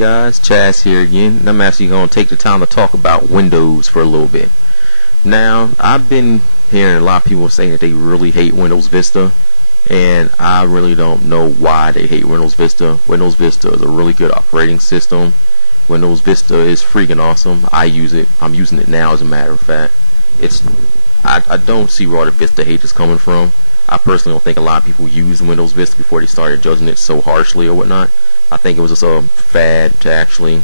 guys, Chaz here again, and I'm actually going to take the time to talk about Windows for a little bit. Now, I've been hearing a lot of people say that they really hate Windows Vista, and I really don't know why they hate Windows Vista. Windows Vista is a really good operating system. Windows Vista is freaking awesome. I use it. I'm using it now, as a matter of fact. I don't see where all the Vista hate is coming from. I personally don't think a lot of people used Windows Vista before they started judging it so harshly or whatnot. I think it was just a fad to actually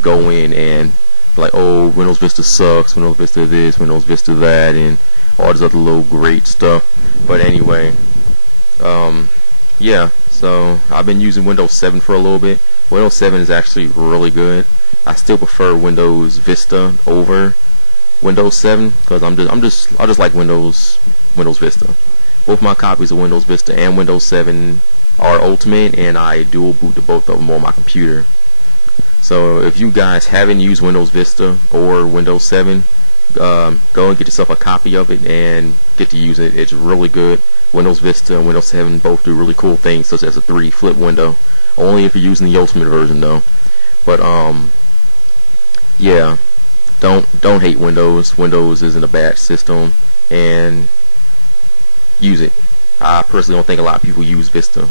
go in and like, oh, Windows Vista sucks, Windows Vista this, Windows Vista that, and all this other little great stuff. But anyway, yeah, so I've been using Windows 7 for a little bit. Windows 7 is actually really good. I still prefer Windows Vista over Windows 7 because I just like Windows Vista. Both my copies of Windows Vista and Windows 7 are Ultimate, and I dual boot to both of them on my computer. So if you guys haven't used Windows Vista or Windows 7, go and get yourself a copy of it and get to use it. It's really good. Windows Vista and Windows 7 both do really cool things, such as a 3D flip window. Only if you're using the Ultimate version, though. But yeah, don't hate Windows. Windows isn't a bad system, and use it. I personally don't think a lot of people use Vista.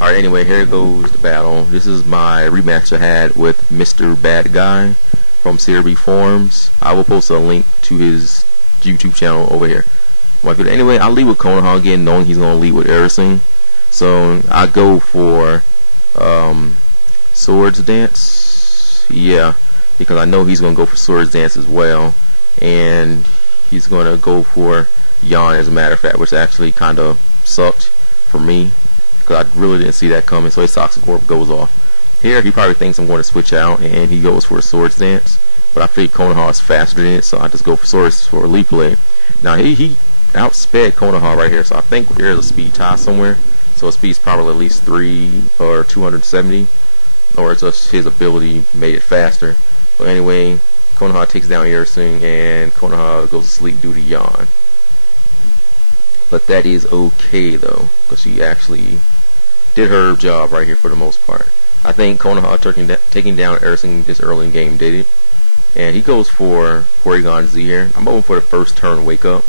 Alright, anyway, here goes the battle. This is my rematch I had with Mr. Bad Guy from CRB Forums. I will post a link to his YouTube channel over here. Anyway, I'll lead with Konoha again, knowing he's going to lead with everything. So I go for Swords Dance. Yeah, because I know he's going to go for Swords Dance as well. And he's going to go for Yawn, as a matter of fact, which actually kind of sucked for me because I really didn't see that coming. So his Toxic Orb goes off. Here he probably thinks I'm going to switch out, and he goes for a Swords Dance, but I think Konoha is faster than it, so I just go for Swords for a Leap Blade. Now he outsped Konoha right here, so I think there's a speed tie somewhere. So his speed's probably at least 3 or 270, or it's just his ability made it faster. But anyway, Konoha takes down everything, and Konoha goes to sleep due to Yawn. But that is okay though, because she actually did her job right here for the most part. I think Konoha taking down everything this early in the game did it. And he goes for Porygon Z here. I'm hoping for the first turn wake up.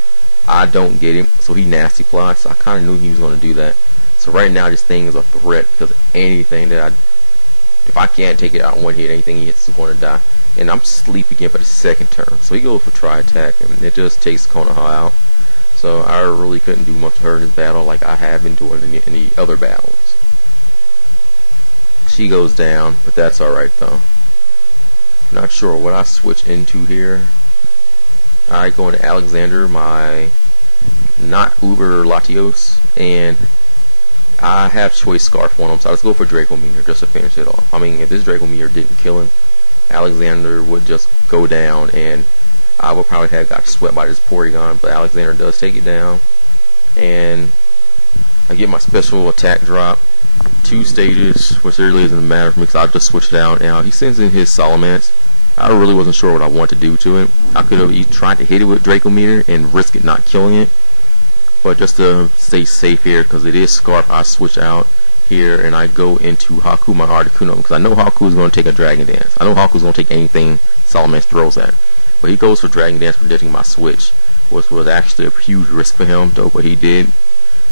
I don't get him, so he nasty plots. So I kind of knew he was going to do that. So right now this thing is a threat because anything that if I can't take it out in one hit, anything he hits is going to die. And I'm sleep again for the second turn. So he goes for Tri Attack, and it just takes Konoha out. So I really couldn't do much to her in this battle like I have been doing in the other battles. She goes down, but that's alright though. Not sure what I switch into here. Alright, going to Alexander, my not Uber Latios, and I have Choice Scarf on him, so I just go for Draco Meteor just to finish it off. I mean, if this Draco Meteor didn't kill him, Alexander would just go down, and I would probably have got swept by this Porygon, but Alexander does take it down, and I get my special attack drop, 2 stages, which really isn't a matter for me because I just switched it out. Now he sends in his Salamence. I really wasn't sure what I wanted to do to it. I could have tried to hit it with Draco Meteor and risk it not killing it, but just to stay safe here, because it is Scarf, I switch out here and I go into Haku, my Articuno, because I know Haku is going to take a Dragon Dance. I know Haku is going to take anything Salamence throws at. But he goes for Dragon Dance, predicting my switch, which was actually a huge risk for him, though, but he did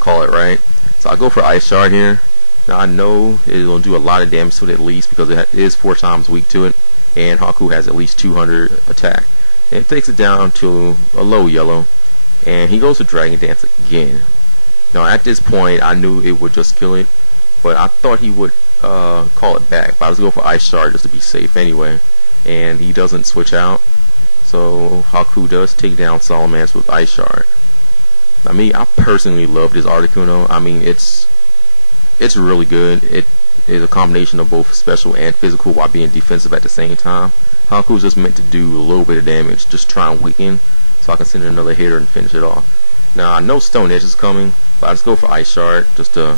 call it right. So I go for Ice Shard here. Now I know it will do a lot of damage to it at least, because it is 4 times weak to it, and Haku has at least 200 attack. And it takes it down to a low yellow, and he goes for Dragon Dance again. Now at this point I knew it would just kill it, but I thought he would call it back, but I was going to go for Ice Shard just to be safe anyway, and he doesn't switch out. So Haku does take down Salamence with Ice Shard. I mean, I personally love this Articuno. I mean, it's really good. It is a combination of both special and physical while being defensive at the same time. Haku is just meant to do a little bit of damage, just try and weaken, so I can send in another hitter and finish it off. Now I know Stone Edge is coming, but I just go for Ice Shard just to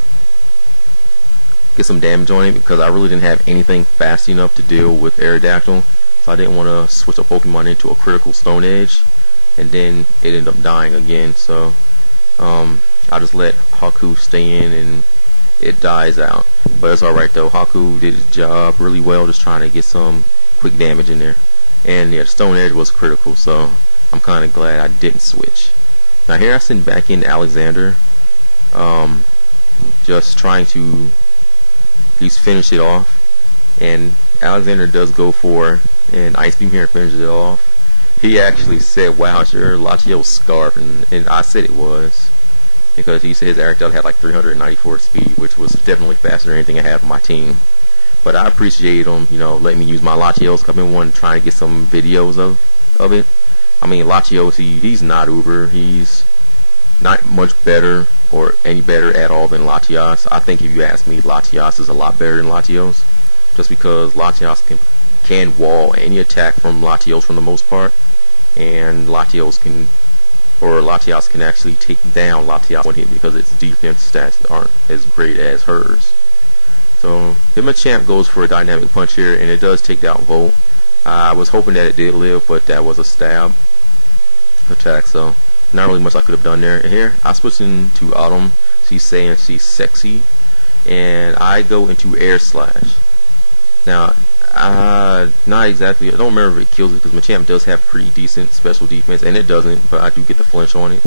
get some damage on it, because I really didn't have anything fast enough to deal with Aerodactyl. So I didn't want to switch a Pokemon into a critical Stone Edge, and then it ended up dying again. So I just let Haku stay in and it dies out. But it's alright though. Haku did his job really well, just trying to get some quick damage in there. And yeah, the Stone Edge was critical, so I'm kind of glad I didn't switch. Now here I send back in Alexander, just trying to at least finish it off. And Alexander does go for an Ice Beam here and finishes it off. He actually said, wow, it's your Latios Scarf, and I said it was, because he said his Aerodel had like 394 speed, which was definitely faster than anything I had on my team. But I appreciate him, you know, letting me use my Latios. I've been wanting to try to get some videos of it. I mean, Latios, he's not Uber. He's not much better or any better at all than Latios. I think if you ask me, Latios is a lot better than Latios, just because Latios can wall any attack from Latios for the most part, and Latios can actually take down Latios one hit because its defense stats aren't as great as hers. So Machamp goes for a dynamic punch here, and it does take down Volt. I was hoping that it did live, but that was a stab attack, so not really much I could have done there. And here I switch into Autumn. She's saying she's sexy, and I go into Air Slash. Now, not exactly, I don't remember if it kills it, because Machamp does have pretty decent special defense, and it doesn't, but I do get the flinch on it.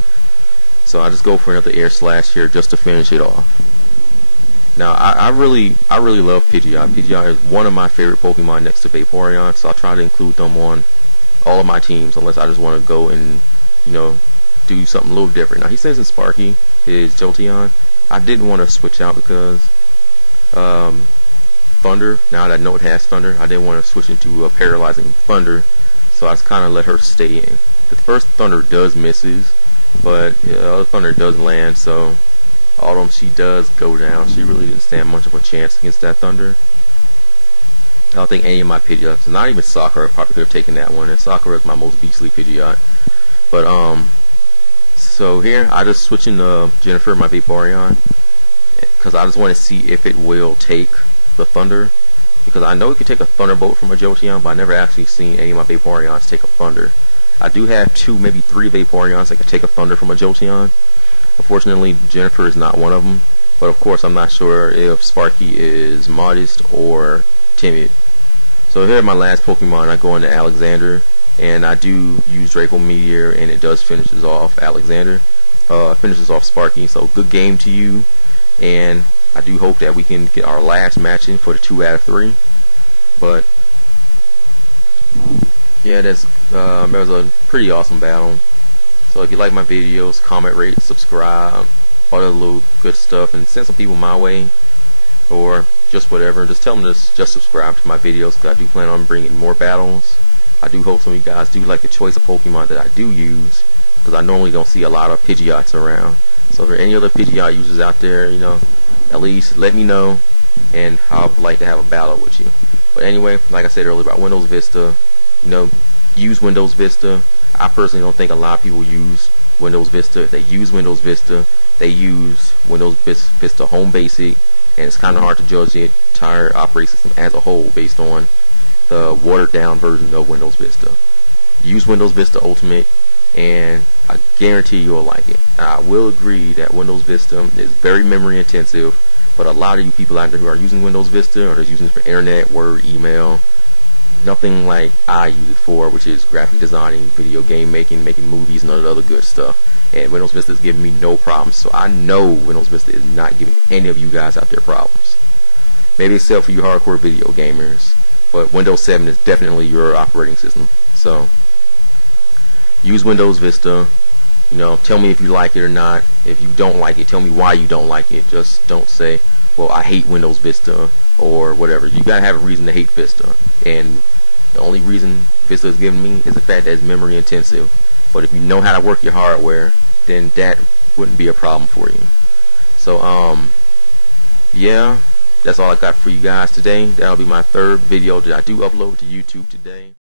So I just go for another Air Slash here just to finish it off. Now, I really love Pidgeot. Pidgeot is one of my favorite Pokemon next to Vaporeon, so I try to include them on all of my teams, unless I just want to go and, you know, do something a little different. Now, he says in Sparky, his Jolteon, I didn't want to switch out because Thunder, now that I know it has Thunder, I didn't want to switch into a Paralyzing Thunder, so I just kind of let her stay in. The first Thunder does misses, but the other Thunder does land, so Autumn, she does go down. She really didn't stand much of a chance against that Thunder. I don't think any of my Pidgeots, not even Sakura, probably could have taken that one, and Sakura is my most beastly Pidgeot. But so here I just switch into Jennifer, my Vaporeon, because I just want to see if it will take the Thunder, because I know it could take a Thunderbolt from a Jolteon, but I never actually seen any of my Vaporeons take a Thunder. I do have 2, maybe 3 Vaporeons that could take a Thunder from a Jolteon. Unfortunately, Jennifer is not one of them, but of course I'm not sure if Sparky is modest or timid. So here are my last Pokemon. I go into Alexander, and I do use Draco Meteor, and it does finishes off Alexander, finishes off Sparky. So good game to you, and I do hope that we can get our last match in for the 2 out of 3. But yeah, that was a pretty awesome battle. So if you like my videos, comment, rate, subscribe, all that little good stuff, and send some people my way, or just whatever. Just tell them to just subscribe to my videos, because I do plan on bringing more battles. I do hope some of you guys do like the choice of Pokemon that I do use, because I normally don't see a lot of Pidgeots around. So if there are any other Pidgeot users out there, you know, at least let me know, and I'd like to have a battle with you. But anyway, like I said earlier about Windows Vista, you know, use Windows Vista. I personally don't think a lot of people use Windows Vista. If they use Windows Vista, they use Windows Vista Home Basic, and it's kind of hard to judge the entire operating system as a whole based on the watered down version of Windows Vista. Use Windows Vista Ultimate, and I guarantee you'll like it. I will agree that Windows Vista is very memory intensive, but a lot of you people out there who are using Windows Vista, or just using it for internet, Word, email, nothing like I use it for, which is graphic designing, video game making, making movies, and all the other good stuff. And Windows Vista is giving me no problems, so I know Windows Vista is not giving any of you guys out there problems. Maybe except for you hardcore video gamers, but Windows 7 is definitely your operating system. So use Windows Vista. You know, tell me if you like it or not. If you don't like it, tell me why you don't like it. Just don't say, well, I hate Windows Vista or whatever. You gotta have a reason to hate Vista, and the only reason Vista is giving me is the fact that it's memory intensive. But if you know how to work your hardware, then that wouldn't be a problem for you. So yeah, that's all I got for you guys today. That'll be my 3rd video that I do upload to YouTube today.